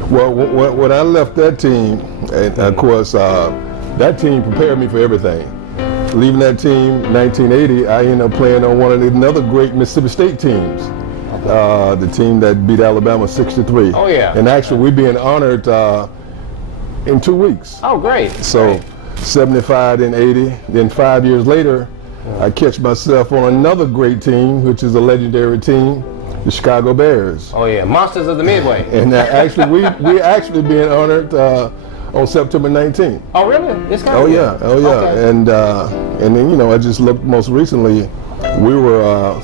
Well, when I left that team, and of course, that team prepared me for everything. Leaving that team in 1980, I ended up playing on one of another great Mississippi State teams. The team that beat Alabama 6-3. And actually, we're being honored in 2 weeks. Oh, great. So, 75 and 80. Then 5 years later, I catch myself on another great team, which is a legendary team, the Chicago Bears. Monsters of the Midway. And actually, we're actually being honored on September 19th. Oh, really? Okay. And then, you know, I just looked most recently, we were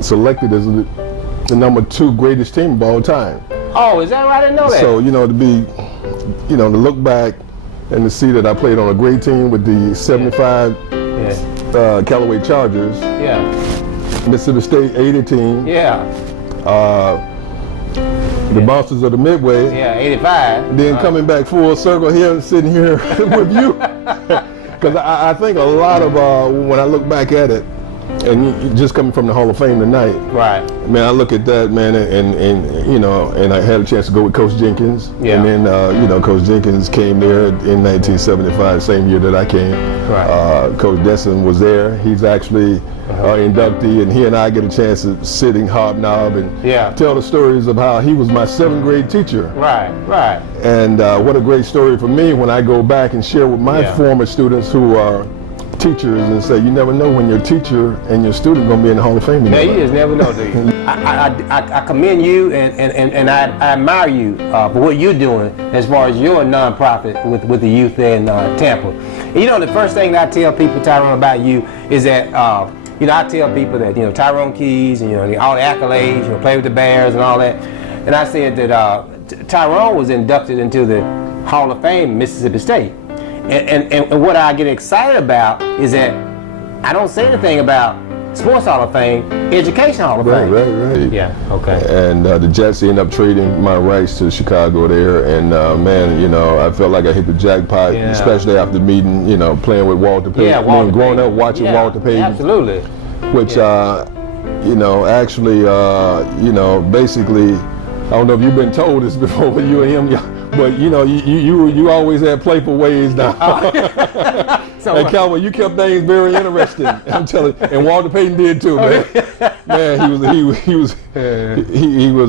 selected as the #2 greatest team of all time. Oh, is that right? I didn't know that. So, you know, to look back and to see that I played on a great team with the 75 Callaway Chargers. Mississippi State 80 team. The Monsters of the Midway. 85. Then coming back full circle here, sitting here with you. Because I think a lot of, when I look back at it, and just coming from the Hall of Fame tonight, man, I look at that, man, and you know, and I had a chance to go with Coach Jenkins. And then, you know, Coach Jenkins came there in 1975, same year that I came. Coach Desson was there. He's actually inductee, and he and I get a chance to sit and hobnob and tell the stories of how he was my 7th grade teacher. And what a great story for me when I go back and share with my former students who are teachers and say, you never know when your teacher and your student are going to be in the Hall of Fame together. You just never know, do you? I commend you and I admire you for what you're doing as far as your nonprofit with the youth in Tampa. And, you know, the first thing that I tell people, Tyrone, about you is that you know, I tell people that, you know, Tyrone Keys and, you know, all the accolades, you know, play with the Bears and all that. And I said that Tyrone was inducted into the Hall of Fame, Mississippi State. And what I get excited about is that I don't say anything about Sports Hall of Fame, Education Hall of Fame. Right. Yeah, okay. And the Jets ended up trading my rights to Chicago there, and man, you know, I felt like I hit the jackpot, especially after meeting, you know, playing with Walter Payton. Yeah, Walter growing Payton. up watching Walter Payton. Absolutely. Which, you know, actually, you know, basically, I don't know if you've been told this before, but you and him, but you know, you always had playful ways now. And Callaway, you kept things very interesting. I'm telling you, and Walter Payton did too, man. Man, he was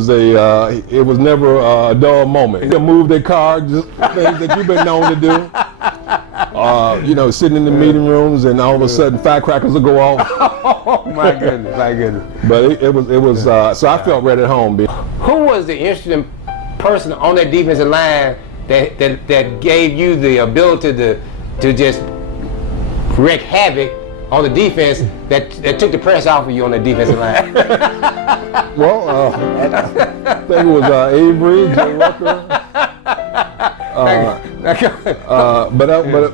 a. It was never a dull moment. He moved their car, just things that you've been known to do. You know, sitting in the meeting rooms, and all of a sudden, firecrackers will go off. Oh my goodness, my goodness. But it was. So I felt right at home. Who was the interesting person on that defensive line that gave you the ability to just wreak havoc on the defense that took the press off of you on the defensive line? Well, I think it was Avery, Jay Rucker.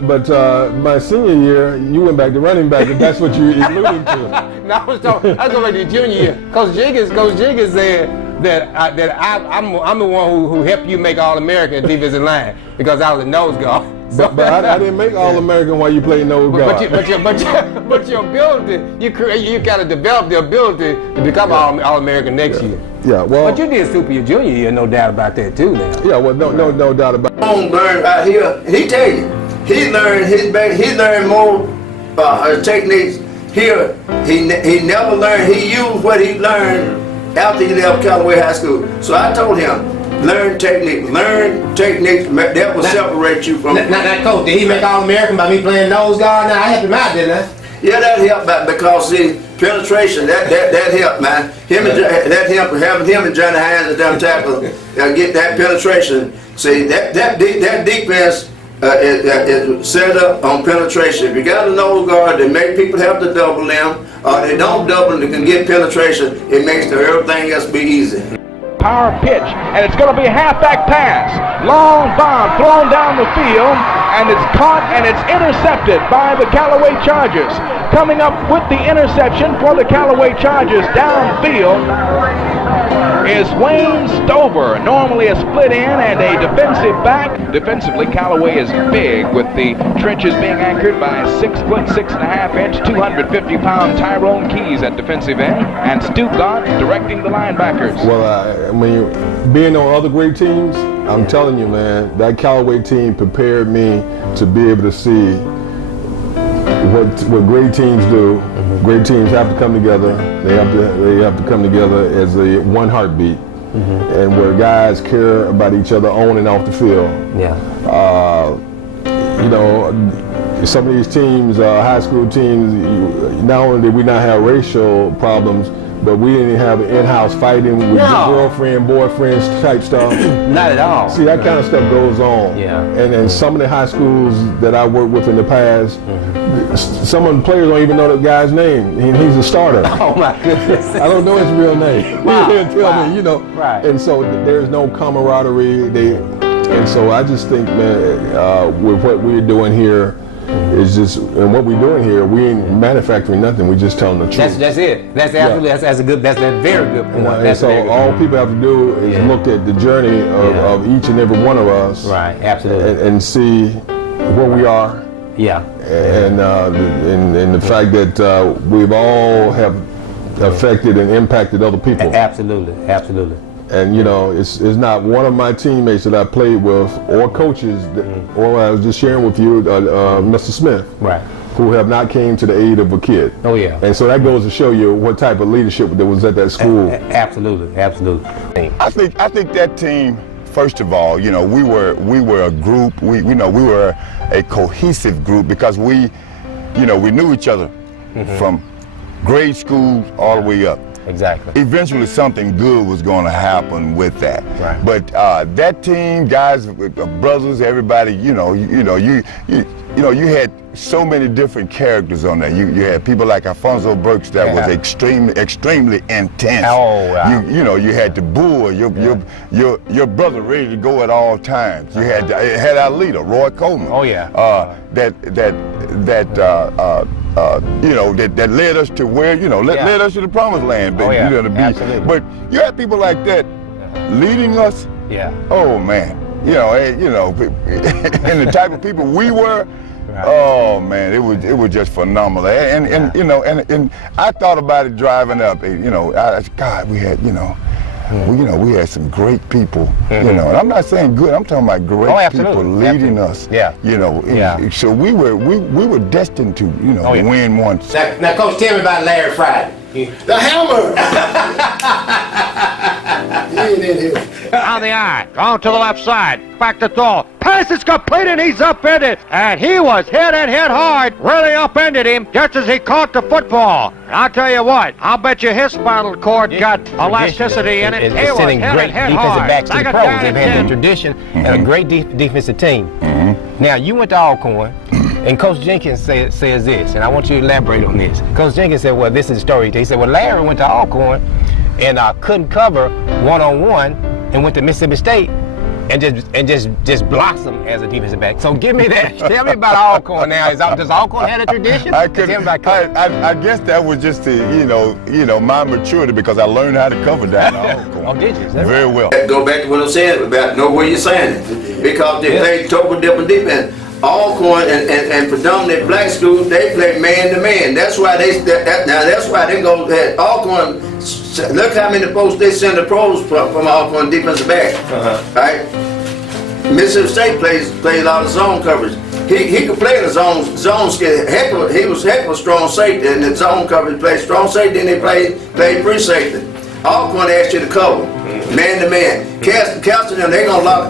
But my senior year, you went back to running back, if that's what you're alluding to. No, I was going back to junior year. Coach Jiggins said that I'm the one who helped you make All-American defensive line because I was a nose guard. But I didn't make All-American while you played nose guard. But your ability, you kind of developed the ability to become All-American next year. Yeah, well. But you did super your junior year, no doubt about that too. Now. Yeah, well, no doubt about it. Learned out here, and he tell you, he learned more techniques here. He never learned. He used what he learned after he left Callaway High School. So I told him, learn techniques. That will separate you from. Now, Coach, did he make All-American by me playing nose guard? Now I helped him out, didn't I? Yeah, that helped because see, penetration, that helped, man. Having him and Johnny Hines and them tackle, get that penetration. See, that defense is set up on penetration. If you got a nose guard, they make people have to double them, or they don't double them, they can get penetration. It makes everything else be easy. Power pitch, and it's going to be a halfback pass. Long bomb thrown down the field, and it's caught and it's intercepted by the Callaway Chargers. Coming up with the interception for the Callaway Chargers downfield is Wayne Stover, normally a split end and a defensive back. Defensively, Callaway is big with the trenches being anchored by 6 foot 6.5 inch, 250-pound Tyrone Keys at defensive end, and Stu Gott directing the linebackers. Well, when you being on other great teams, I'm telling you, man, that Callaway team prepared me to be able to see what great teams do. Great teams have to come together. They have to come together as a one heartbeat, and where guys care about each other on and off the field. Yeah. You know, some of these teams, high school teams, not only did we not have racial problems, but we didn't have in-house fighting with girlfriend, boyfriends type stuff. Not at all. See, that kind of stuff goes on. Yeah. And some of the high schools that I worked with in the past, some of the players don't even know the guy's name. He's a starter. Oh my goodness. I don't know his real name. Wow. He didn't tell me, you know. Right. And so there's no camaraderie. And so I just think, man, with what we're doing here, it's just, and what we're doing here, we ain't manufacturing nothing. We just telling the truth. That's it. That's absolutely that's a very good point. And so all people have to do is look at the journey of each and every one of us. Right. Absolutely. And see where we are. Yeah. And the fact that we've all have affected and impacted other people. Absolutely. Absolutely. And you know, it's not one of my teammates that I played with or coaches, or I was just sharing with you, Mr. Smith, right, who have not came to the aid of a kid. Oh yeah. And so that goes to show you what type of leadership that was at that school. Absolutely, absolutely. I think that team, first of all, you know, we were a group. We were a cohesive group because we knew each other from grade school all the way up. Exactly. Eventually, something good was going to happen with that. Right. But that team, guys, brothers, everybody, you had so many different characters on there. You had people like Alfonso Burks that was extremely intense. Oh, wow. You had the bull, your brother ready to go at all times. You had our leader, Roy Coleman. Oh yeah. That led us to where led us to the promised land. Absolutely. But you had people like that leading us. Yeah. Oh man. And the type of people we were. Right. Oh man, it was just phenomenal. And I thought about it driving up. God, we had we had some great people. And I'm not saying good. I'm talking about great people leading us. Yeah. So we were destined to win once. Now, Coach, tell me about Larry Friday. The hammer. He ain't in here. On the eye, on to the left side, back to throw. Pass is complete and he's upended. And he was hit hard, really upended him just as he caught the football. And I'll tell you what, I'll bet you his spinal cord got elasticity in it. It's He was sending hit great defensive hard. backs to Like the a pros. guy They've that had can. a tradition and a great defensive team. Now, you went to Alcorn, and Coach Jenkins says this, and I want you to elaborate on this. Coach Jenkins said, well, this is the story. He said, well, Larry went to Alcorn and couldn't cover one-on-one and went to Mississippi State and just blossomed as a defensive back. So give me that. Tell me about Alcorn now. Does Alcorn have a tradition? I guess that was just my maturity because I learned how to cover down Alcorn. Oh, did you? Very well. Go back to what I'm saying about know where you're saying it. Because they played totally different defense. Alcorn and predominantly black schools, they play man to man. That's why that's why they go ahead. Alcorn. Look how many folks they send the pros from Alcorn defensive back. Right? Mississippi State plays a lot of zone coverage. He could play the zone skill. He was heck of a strong safety in the zone coverage. Played strong safety, then he played free safety. Alcorn asked you to cover, man to man. Castle them, they gonna lock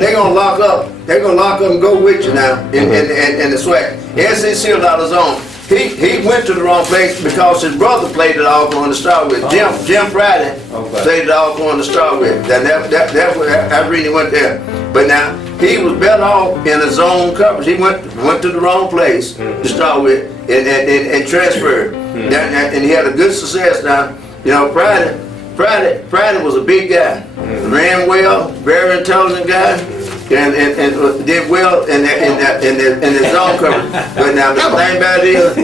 up. They're gonna lock up and go with you now in the swag. SEC a lot of zone. He went to the wrong place because his brother played at Alcorn to start with. Jim Friday played at Alcorn to start with. That's where I really went there. But now he was better off in a zone coverage. He went to the wrong place to start with and transferred. And he had a good success now. Friday was a big guy. Ran well, very intelligent guy. And did well in the zone coverage. But now the thing about it is,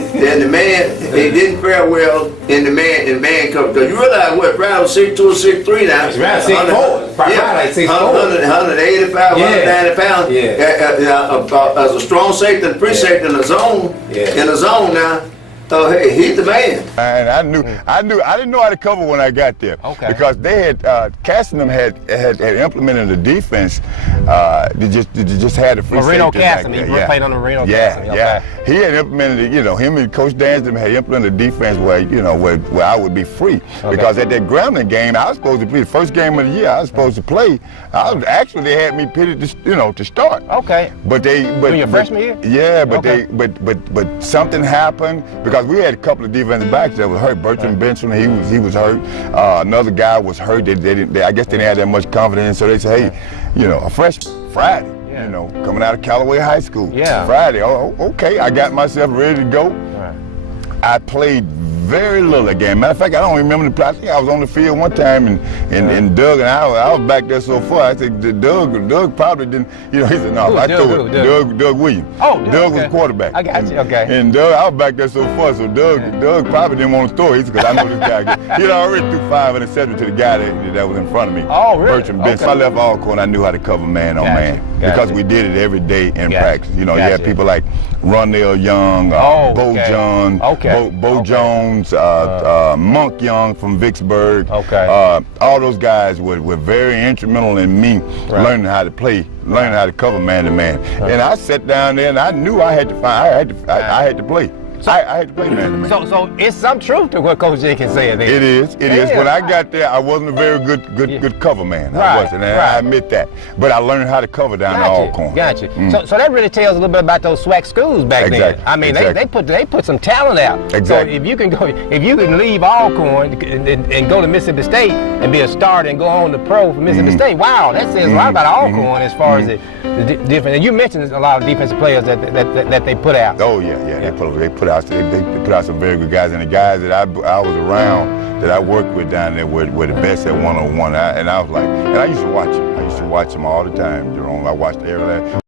the man, he didn't fare well in the man coverage. Because you realize what, Friday was 6'2" or 6'3" now. It's around 6'4". Yeah, 185, 190 pounds. Yeah. As a strong safety and free safety in the zone now. Oh, hey, he's the man. And I didn't know how to cover when I got there. Okay. Because they had, Cassingham had implemented a defense. They just had a free Marino safety. Cassingham, he played on the Marino Cassingham. Yeah. He had implemented, him and Coach Dansden had implemented a defense where I would be free. Because at that Grambling game, I was supposed to play the first game of the year. I was supposed to play. They had me pitted to start. Okay. But your freshman year? Yeah, but something happened because we had a couple of defensive backs that was hurt. Bertrand Benson, he was hurt. Another guy was hurt. I guess they didn't have that much confidence, so they said, hey, a freshman, Friday, coming out of Callaway High School. Yeah. Friday, okay, I got myself ready to go. Right. I played very little that game. Matter of fact, I don't remember the play. I think I was on the field one time, and Doug and I was back there so far. I think Doug probably didn't. He said no. Doug Williams. Oh, Doug was quarterback. I got you. Okay. And Doug, I was back there so far, so Doug probably didn't want to throw it because I know this guy. He'd already threw 5 interceptions to the guy that was in front of me. Oh, really? Bertrand Benson. Okay. I left Alcorn. I knew how to cover man on man because we did it every day in practice. You had people like Rondell Young, Bo John, Bo Jones. Monk Young from Vicksburg. All those guys were very instrumental in me learning how to play, learning how to cover man to man. And I sat down there and I knew I had to play. I had to play man-to-man. So it's some truth to what Coach Jenkins said there. It is. When I got there, I wasn't a very good cover man. I wasn't, and I admit that. But I learned how to cover down the Alcorn. Gotcha. So that really tells a little bit about those SWAC schools back then. I mean, they put some talent out. Exactly. So if you can leave Alcorn and go to Mississippi State and be a starter and go on to pro for Mississippi State, wow, that says a lot about Alcorn as far as the different. And you mentioned a lot of defensive players that they put out. Oh yeah. They put out some very good guys, and the guys that I was around that I worked with down there were the best at one-on-one. And I was like, and I used to watch them. I used to watch them all the time, Jerome. I watched every last.